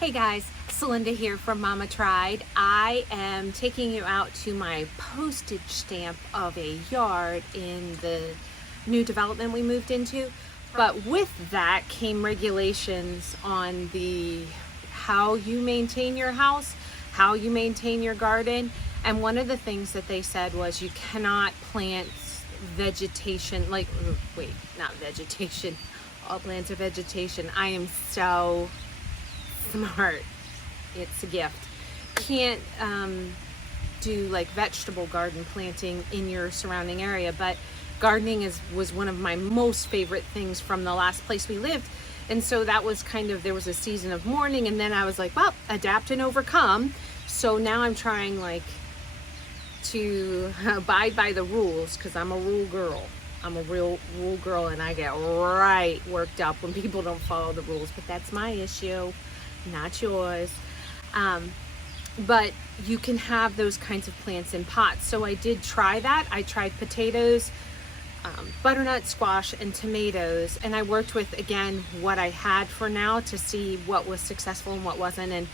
Hey guys, Celinda here from Mama Tried. I am taking you out to my postage stamp of a yard in the new development we moved into. But with that came regulations on how you maintain your house, how you maintain your garden. And one of the things that they said was you cannot plant vegetation, not vegetation. All plants are vegetation. I am so smart. It's a gift. Can't do like vegetable garden planting in your surrounding area, but gardening was one of my most favorite things from the last place we lived. And so that was there was a season of mourning, and then I was like, well, adapt and overcome. So now I'm trying to abide by the rules, because I'm a rule girl. I'm a real rule girl, and I get right worked up when people don't follow the rules, but that's my issue, not yours. But you can have those kinds of plants in pots. So I did try that. I tried potatoes, butternut squash, and tomatoes, and I worked with, again, what I had for now to see what was successful and what wasn't. And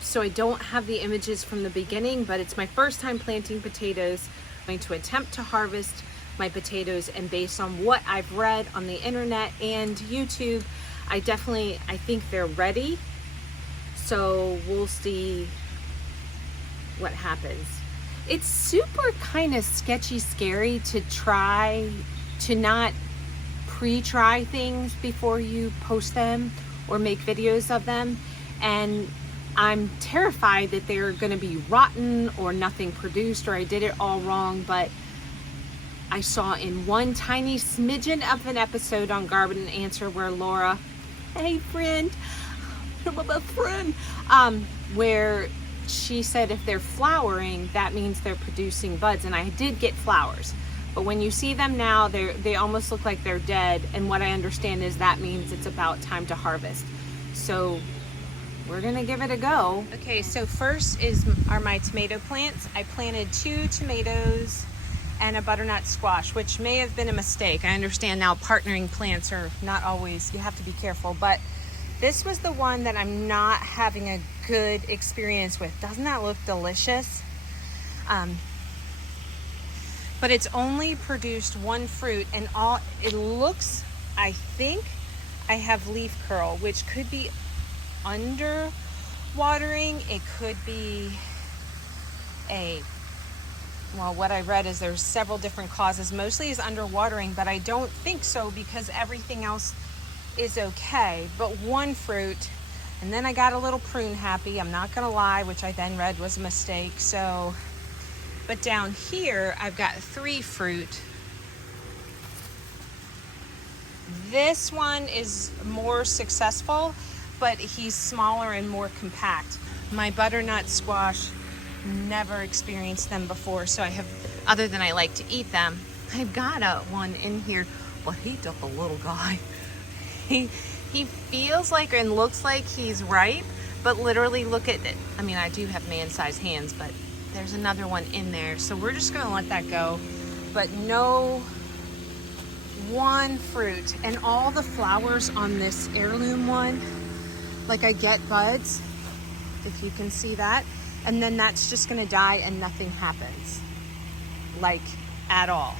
so I don't have the images from the beginning, but it's my first time planting potatoes. I'm going to attempt to harvest my potatoes, and based on what I've read on the internet and YouTube, I think they're ready. So we'll see what happens. It's super kind of sketchy, scary to try to not pre-try things before you post them or make videos of them. And I'm terrified that they're going to be rotten or nothing produced, or I did it all wrong. But I saw in one tiny smidgen of an episode on Garden Answer where Laura, hey friend, I'm a best friend, where she said if they're flowering, that means they're producing buds. And I did get flowers, but when you see them now, they almost look like they're dead. And what I understand is that means it's about time to harvest. So we're gonna give it a go. Okay, so first are my tomato plants. I planted 2 tomatoes and a butternut squash, which may have been a mistake. I understand now partnering plants are not always, you have to be careful, but this was the one that I'm not having a good experience with. Doesn't that look delicious? But it's only produced 1 fruit, and it looks, I think I have leaf curl, which could be under watering. It could be what I read is there's several different causes. Mostly is under watering, but I don't think so because everything else is okay. But 1 fruit, and then I got a little prune happy, I'm not gonna lie, which I then read was a mistake. So, but down here I've got 3 fruit. This one is more successful, but he's smaller and more compact. My butternut squash, never experienced them before, so I have, other than I like to eat them, I've got one in here, but he's just a little guy. He feels like and looks like he's ripe, but literally look at it. I mean, I do have man-sized hands, but there's another one in there, so we're just gonna let that go. But no 1 fruit. And all the flowers on this heirloom one, like I get buds, if you can see that, and then that's just gonna die and nothing happens, like at all.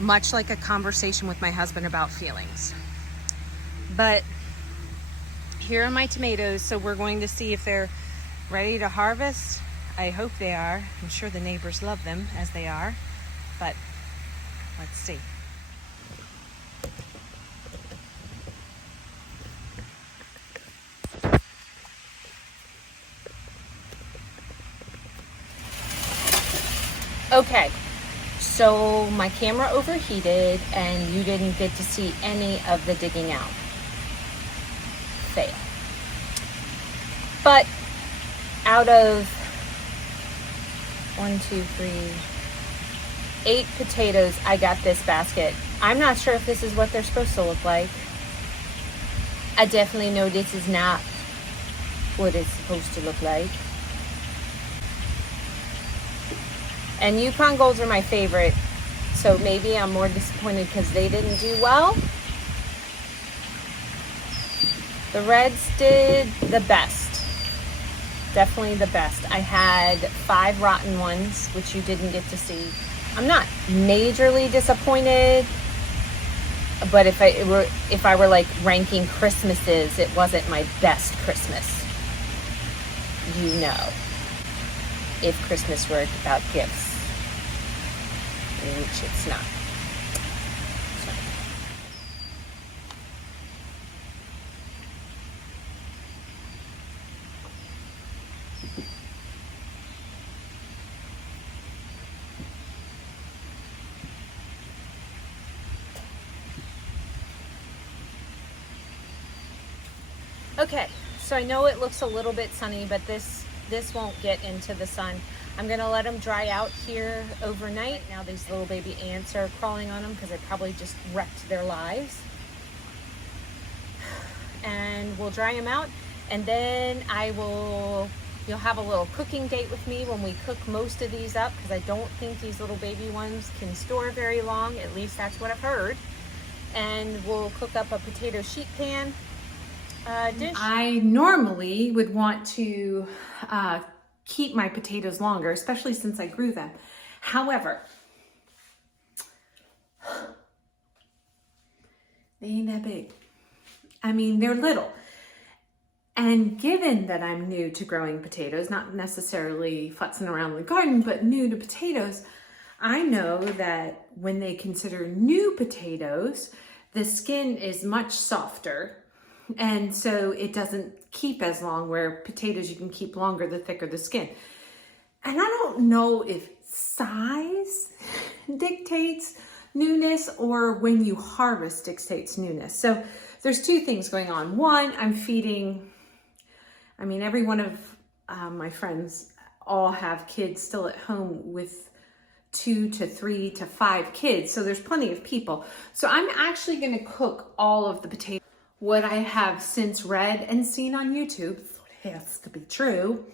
Much like a conversation with my husband about feelings. But here are my tomatoes, so we're going to see if they're ready to harvest. I hope they are. I'm sure the neighbors love them as they are, but let's see. Okay, so my camera overheated and you didn't get to see any of the digging out. Fail. But out of 8 potatoes, I got this basket. I'm not sure if this is what they're supposed to look like. I definitely know this is not what it's supposed to look like. And Yukon Golds are my favorite, so maybe I'm more disappointed because they didn't do well. The reds did the best. Definitely the best. I had 5 rotten ones, which you didn't get to see. I'm not majorly disappointed, but if I were like ranking Christmases, it wasn't my best Christmas. You know, if Christmas were about gifts, which it's not. Okay, so I know it looks a little bit sunny, but this won't get into the sun. I'm gonna let them dry out here overnight. Now these little baby ants are crawling on them because I probably just wrecked their lives. And we'll dry them out, and then you'll have a little cooking date with me when we cook most of these up, because I don't think these little baby ones can store very long. At least that's what I've heard. And we'll cook up a potato sheet pan dish. I normally would want to keep my potatoes longer, especially since I grew them. However, they ain't that big. I mean, they're little. And given that I'm new to growing potatoes, not necessarily futzing around the garden, but new to potatoes, I know that when they consider new potatoes, the skin is much softer. And so it doesn't keep as long, where potatoes you can keep longer the thicker the skin. And I don't know if size dictates newness or when you harvest dictates newness. So there's 2 things going on. One, I'm feeding, I mean, every one of my friends all have kids still at home with 2 to 3 to 5 kids. So there's plenty of people. So I'm actually going to cook all of the potatoes. What I have since read and seen on YouTube, so it has to be true,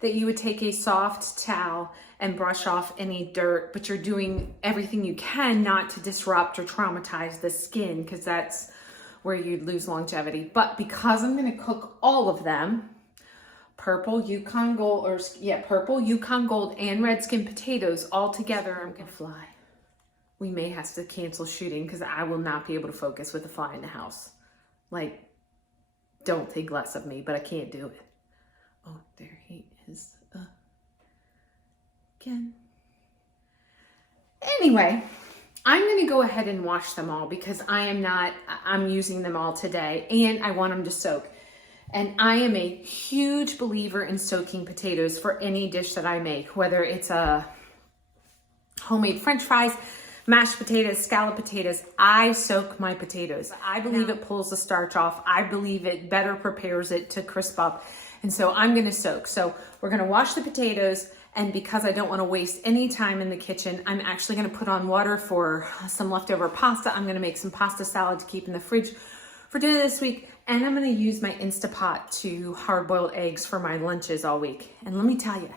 that you would take a soft towel and brush off any dirt, but you're doing everything you can not to disrupt or traumatize the skin, because that's where you'd lose longevity. But because I'm going to cook all of them, purple Yukon Gold, purple Yukon Gold and red skin potatoes all together, I'm going to fly. We may have to cancel shooting because I will not be able to focus with a fly in the house. Like, don't think less of me, but I can't do it. Oh, there he is again. Anyway, I'm going to go ahead and wash them all because I'm using them all today and I want them to soak. And I am a huge believer in soaking potatoes for any dish that I make, whether it's a homemade French fries, mashed potatoes, scalloped potatoes. I soak my potatoes. I believe it pulls the starch off. I believe it better prepares it to crisp up. And so I'm going to soak. So we're going to wash the potatoes. And because I don't want to waste any time in the kitchen, I'm actually going to put on water for some leftover pasta. I'm going to make some pasta salad to keep in the fridge for dinner this week. And I'm going to use my Instapot to hard-boiled eggs for my lunches all week. And let me tell you,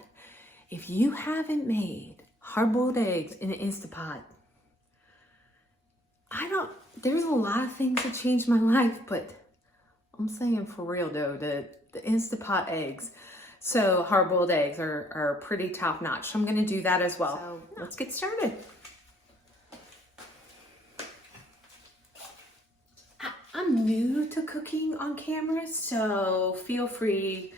if you haven't made hard-boiled eggs in an Instapot, there's a lot of things that changed my life, but I'm saying for real though, the Instapot eggs, so hard-boiled eggs are pretty top-notch. So I'm going to do that as well. So let's get started. I'm new to cooking on camera, so feel free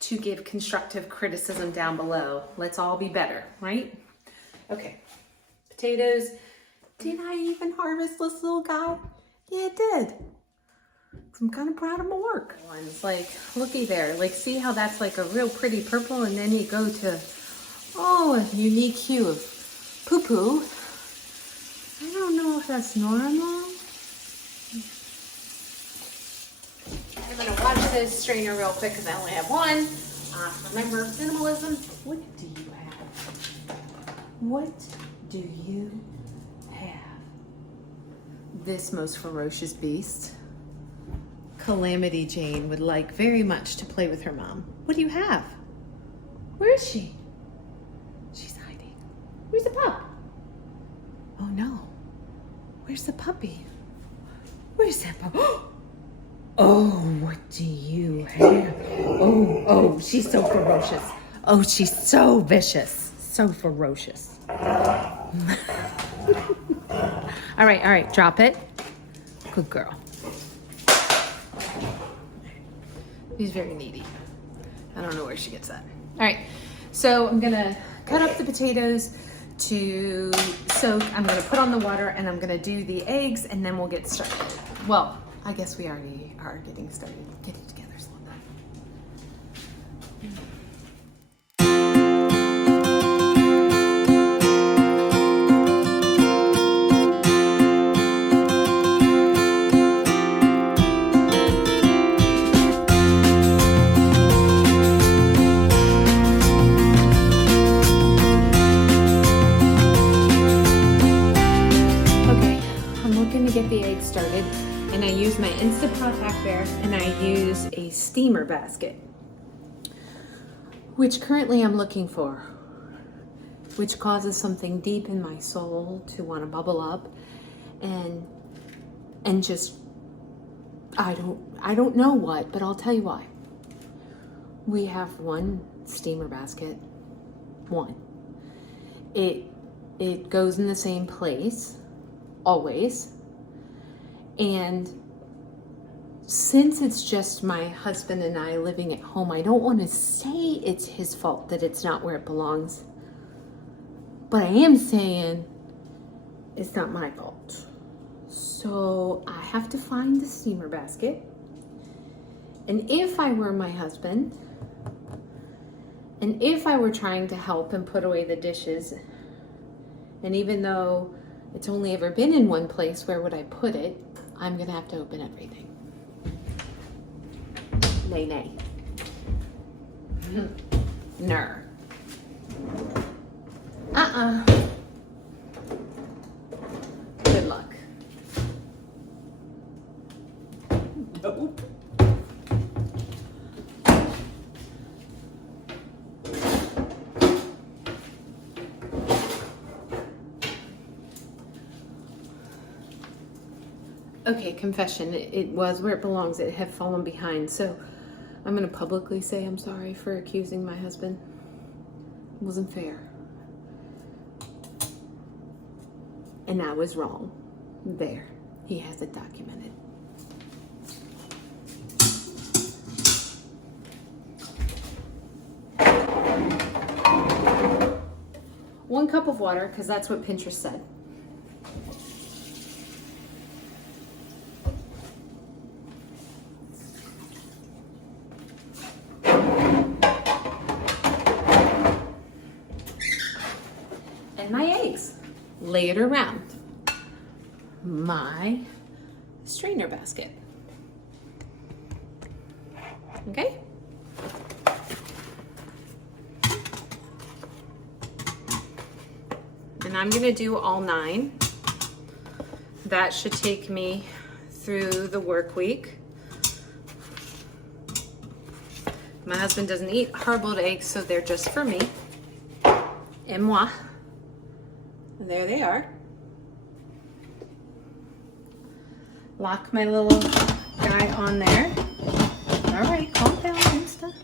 to give constructive criticism down below. Let's all be better, right? Okay, potatoes. Did I even harvest this little guy? Yeah, I did. I'm kind of proud of my work. One's like, looky there. Like, see how that's like a real pretty purple, and then you go to, a unique hue of poo-poo. I don't know if that's normal. I'm gonna wash this strainer real quick because I only have one. Remember, minimalism. What do you have? What do you have? This most ferocious beast, Calamity Jane, would like very much to play with her mom. What do you have? Where is she? She's hiding. Where's the pup? Oh no. Where's the puppy? Where's that pup? Oh, what do you have? Oh, she's so ferocious. Oh, she's so vicious. So ferocious. All right, drop it. Good girl. She's very needy. I don't know where she gets that. All right, so I'm gonna cut up the potatoes to soak. I'm gonna put on the water and I'm gonna do the eggs and then we'll get started. Well, I guess we already are getting started. Get it together, slow down. Get the eggs started, and I use my Instant Pot back there, and I use a steamer basket, which currently I'm looking for, which causes something deep in my soul to want to bubble up, and just I don't know what, but I'll tell you why. We have one steamer basket, one. It goes in the same place always. And since it's just my husband and I living at home, I don't want to say it's his fault that it's not where it belongs. But I am saying it's not my fault. So I have to find the steamer basket. And if I were my husband, and if I were trying to help and put away the dishes, and even though it's only ever been in one place, where would I put it? I'm gonna have to open everything. Nay. Ner. Good luck. Nope. Okay, confession, it was where it belongs. It had fallen behind. So I'm going to publicly say I'm sorry for accusing my husband. It wasn't fair. And I was wrong. There. He has it documented. One cup of water, because that's what Pinterest said. My eggs, lay it around my strainer basket. Okay? And I'm gonna do all 9. That should take me through the work week. My husband doesn't eat hard-boiled eggs, so they're just for me et moi. And there they are. Lock my little guy on there. All right, calm down, Insta.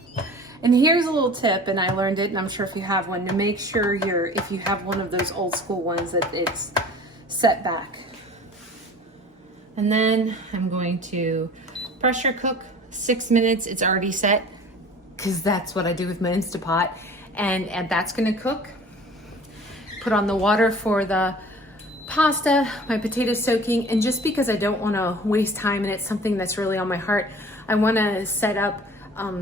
And here's a little tip, and I learned it, and I'm sure if you have one, to make sure if you have one of those old school ones, that it's set back. And then I'm going to pressure cook 6 minutes. It's already set, because that's what I do with my Instapot. And that's gonna cook. Put on the water for the pasta, my potatoes soaking, and just because I don't want to waste time and it's something that's really on my heart, I want to set up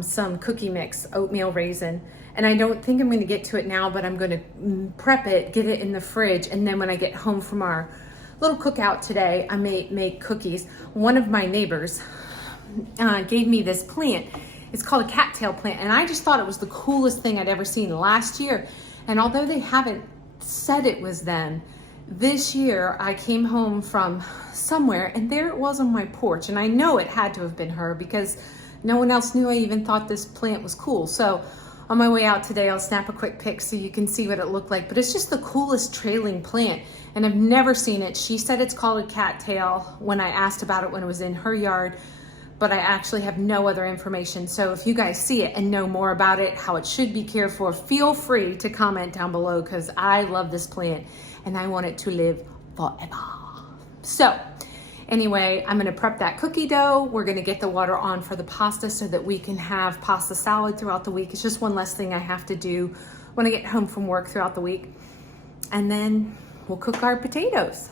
some cookie mix, oatmeal raisin, and I don't think I'm going to get to it now, but I'm going to prep it, get it in the fridge, and then when I get home from our little cookout today, I may make cookies. One of my neighbors gave me this plant. It's called a cattail plant, and I just thought it was the coolest thing I'd ever seen last year, and although they haven't said it was them, this year I came home from somewhere and there it was on my porch, and I know it had to have been her because no one else knew I even thought this plant was cool. So on my way out today, I'll snap a quick pic so you can see what it looked like, but it's just the coolest trailing plant and I've never seen it. She said it's called a cattail when I asked about it when it was in her yard, but I actually have no other information. So if you guys see it and know more about it, how it should be cared for, feel free to comment down below, because I love this plant and I want it to live forever. So anyway, I'm gonna prep that cookie dough. We're gonna get the water on for the pasta so that we can have pasta salad throughout the week. It's just one less thing I have to do when I get home from work throughout the week. And then we'll cook our potatoes.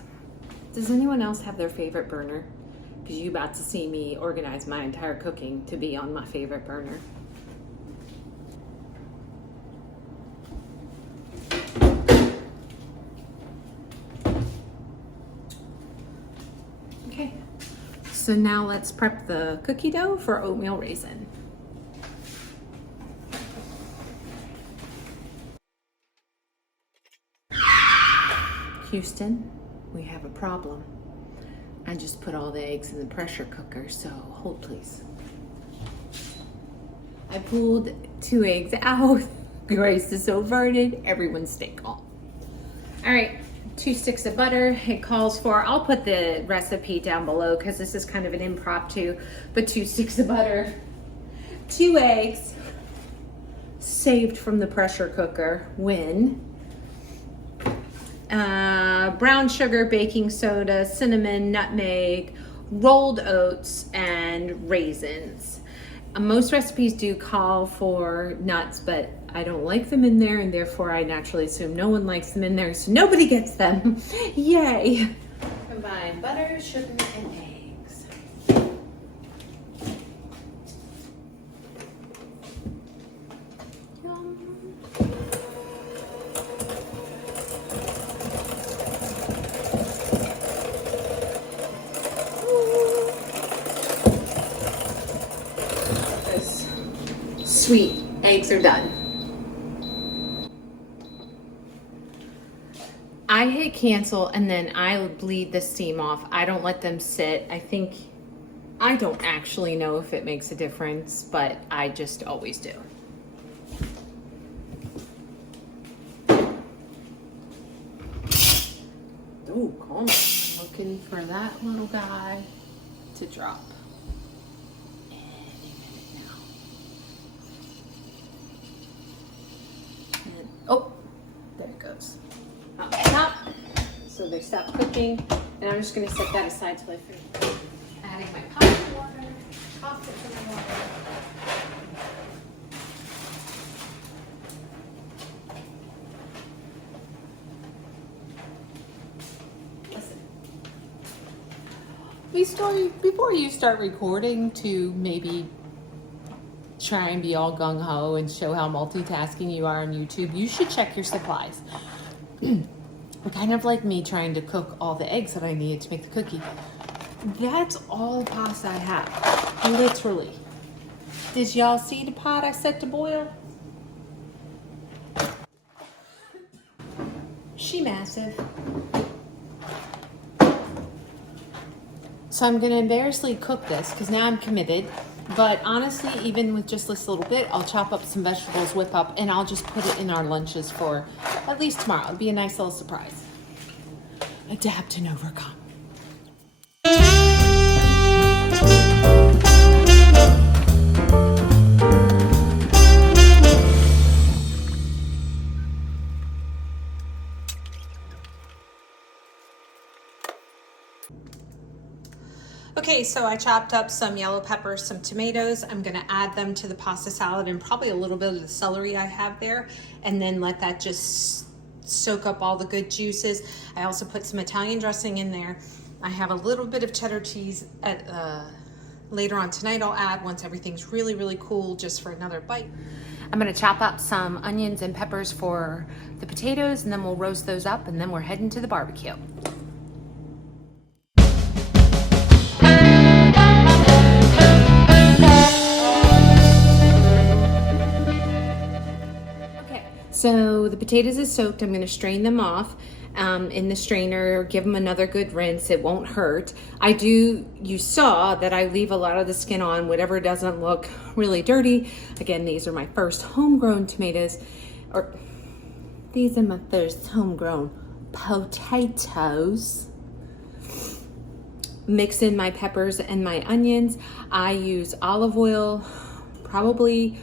Does anyone else have their favorite burner? Because you're about to see me organize my entire cooking to be on my favorite burner. Okay, so now let's prep the cookie dough for oatmeal raisin. Houston, we have a problem. I just put all the eggs in the pressure cooker, so hold please. I pulled 2 eggs out. Grace is so averted, everyone stay calm. All right, 2 sticks of butter. It calls for, I'll put the recipe down below because this is kind of an impromptu, but 2 sticks of butter, 2 eggs, saved from the pressure cooker when brown sugar, baking soda, cinnamon, nutmeg, rolled oats, and raisins. Most recipes do call for nuts, but I don't like them in there, and therefore I naturally assume no one likes them in there, so nobody gets them. Yay! Combine butter, sugar, and eggs. Sweet, eggs are done. I hit cancel and then I bleed the steam off. I don't let them sit. I don't actually know if it makes a difference, but I just always do. Oh, calm down. Looking for that little guy to drop. Oh, there it goes. Up top. So they stop cooking, and I'm just going to set that aside till I finish adding my pasta water. Pasta to my water. Listen. Before you start recording to maybe try and be all gung-ho and show how multitasking you are on YouTube, you should check your supplies. Kind of like me trying to cook all the eggs that I needed to make the cookie. That's all the pasta I have, literally. Did y'all see the pot I set to boil? She massive. So I'm gonna embarrassingly cook this because now I'm committed. But honestly, even with just this little bit, I'll chop up some vegetables, whip up, and I'll just put it in our lunches for at least tomorrow. It'll be a nice little surprise. Adapt and overcome. Okay, so I chopped up some yellow peppers, some tomatoes. I'm gonna add them to the pasta salad and probably a little bit of the celery I have there, and then let that just soak up all the good juices. I also put some Italian dressing in there. I have a little bit of cheddar cheese later on tonight I'll add once everything's really, really cool, just for another bite. I'm gonna chop up some onions and peppers for the potatoes, and then we'll roast those up, and then we're heading to the barbecue. So the potatoes is soaked. I'm going to strain them off in the strainer, give them another good rinse. It won't hurt. You saw that I leave a lot of the skin on, whatever doesn't look really dirty. Again, these are my first homegrown tomatoes, or these are my first homegrown potatoes. mix in my peppers and my onions. I use olive oil, probably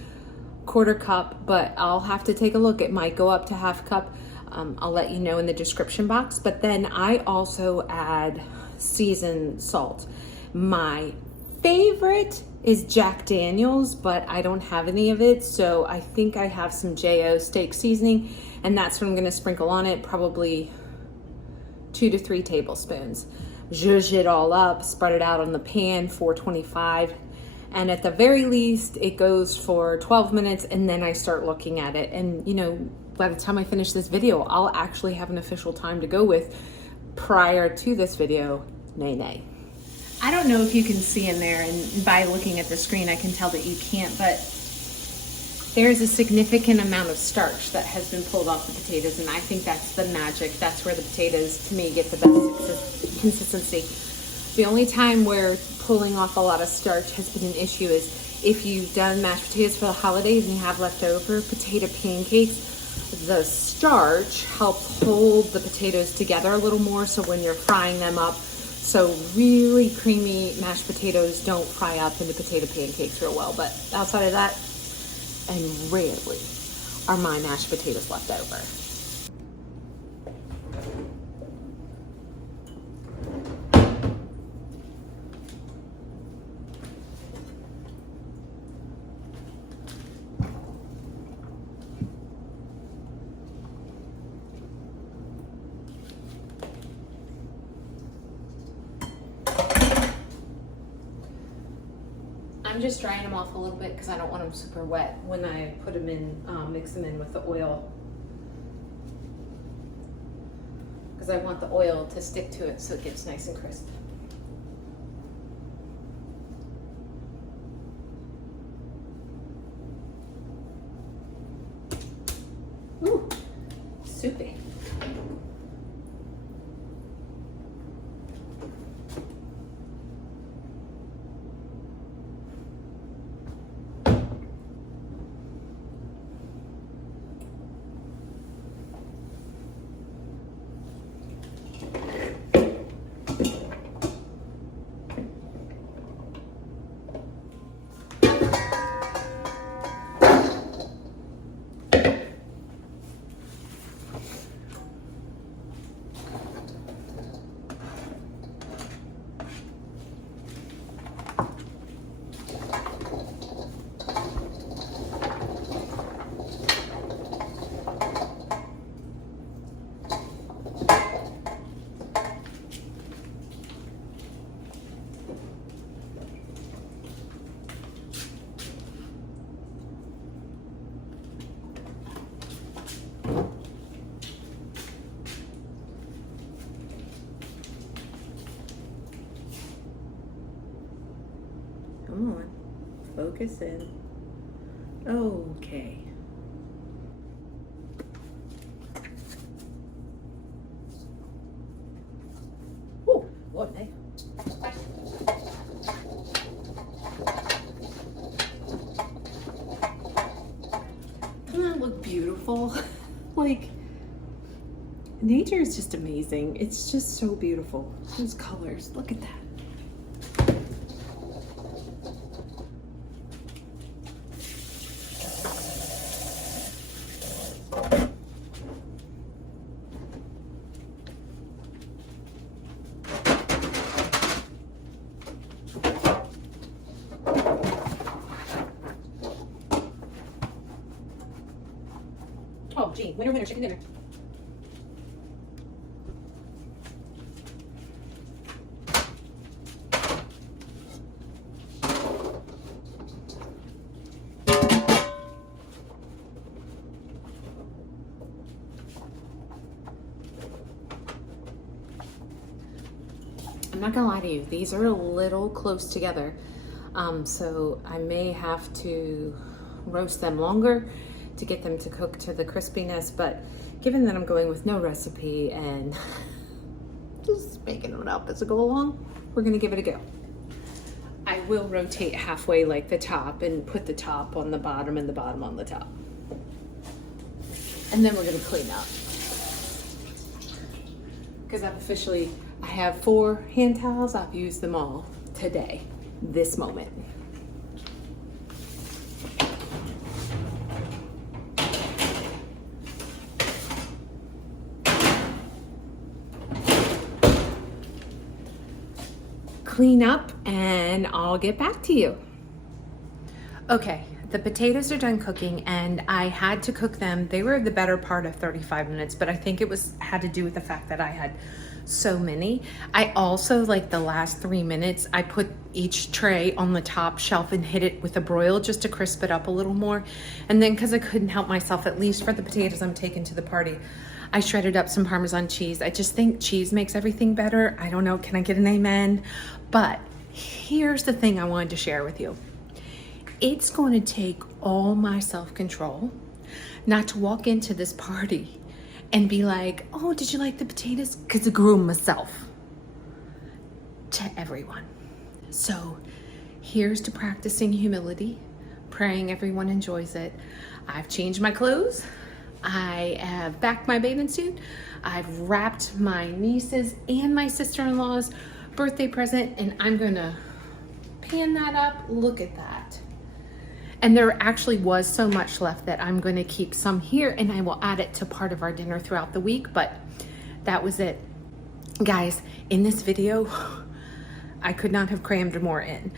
1/4 cup, but I'll have to take a look. It might go up to 1/2 cup. I'll let you know in the description box. But then I also add seasoned salt. My favorite is Jack Daniel's, but I don't have any of it, so I think I have some JO steak seasoning, and that's what I'm gonna sprinkle on it, probably 2 to 3 tablespoons. Zhuzh it all up, spread it out on the pan, 425, and at the very least, it goes for 12 minutes, and then I start looking at it, and you know, by the time I finish this video, I'll actually have an official time to go with. Prior to this video, nay. I don't know if you can see in there, and by looking at the screen I can tell that you can't, but there's a significant amount of starch that has been pulled off the potatoes, and I think that's the magic. That's where the potatoes, to me, get the best consistency. The only time where pulling off a lot of starch has been an issue is if you've done mashed potatoes for the holidays and you have leftover potato pancakes. The starch helps hold the potatoes together a little more, so when you're frying them up, so really creamy mashed potatoes don't fry up into potato pancakes real well. But outside of that, and rarely are my mashed potatoes left over. I'm just drying them off a little bit because I don't want them super wet when I put them in, mix them in with the oil. Because I want the oil to stick to it so it gets nice and crisp. Ooh, soupy. Come on, focus in. Okay. Oh, what, hey? Doesn't that look beautiful? Like, nature is just amazing. It's just so beautiful. Those colors, look at that. Oh, gee, winner, chicken dinner. I'm not gonna lie to you, these are a little close together. So I may have to roast them longer to get them to cook to the crispiness, but given that I'm going with no recipe and just making it up as I go along, we're gonna give it a go. I will rotate halfway like the top and put the top on the bottom and the bottom on the top. And then we're gonna clean up. Because I've officially I have 4 hand towels. I've used them all today, this moment. Clean up and I'll get back to you. Okay, the potatoes are done cooking and I had to cook them. They were the better part of 35 minutes, but I think it had to do with the fact that I had so many. I also, like the last 3 minutes, I put each tray on the top shelf and hit it with a broil just to crisp it up a little more. And then because I couldn't help myself, at least for the potatoes I'm taking to the party, I shredded up some Parmesan cheese. I just think cheese makes everything better. I don't know, can I get an amen? But here's the thing I wanted to share with you. It's going to take all my self-control not to walk into this party and be like, oh, did you like the potatoes? Because I grew them myself. To everyone. So here's to practicing humility, praying everyone enjoys it. I've changed my clothes. I have backed my bathing suit. I've wrapped my niece's and my sister-in-law's birthday present, and I'm gonna pan that up. Look at that. And there actually was so much left that I'm gonna keep some here and I will add it to part of our dinner throughout the week, but that was it. Guys, in this video, I could not have crammed more in.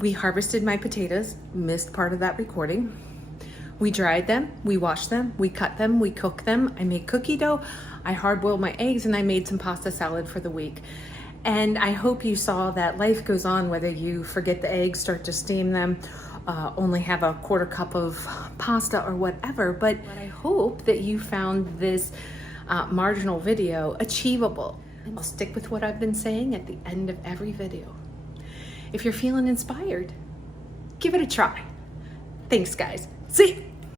We harvested my potatoes, missed part of that recording. We dried them, we washed them, we cut them, we cooked them. I made cookie dough, I hard boiled my eggs, and I made some pasta salad for the week. And I hope you saw that life goes on whether you forget the eggs, start to steam them, only have a 1/4 cup of pasta or whatever. But I hope that you found this marginal video achievable. And I'll stick with what I've been saying at the end of every video. If you're feeling inspired, give it a try. Thanks, guys. See you.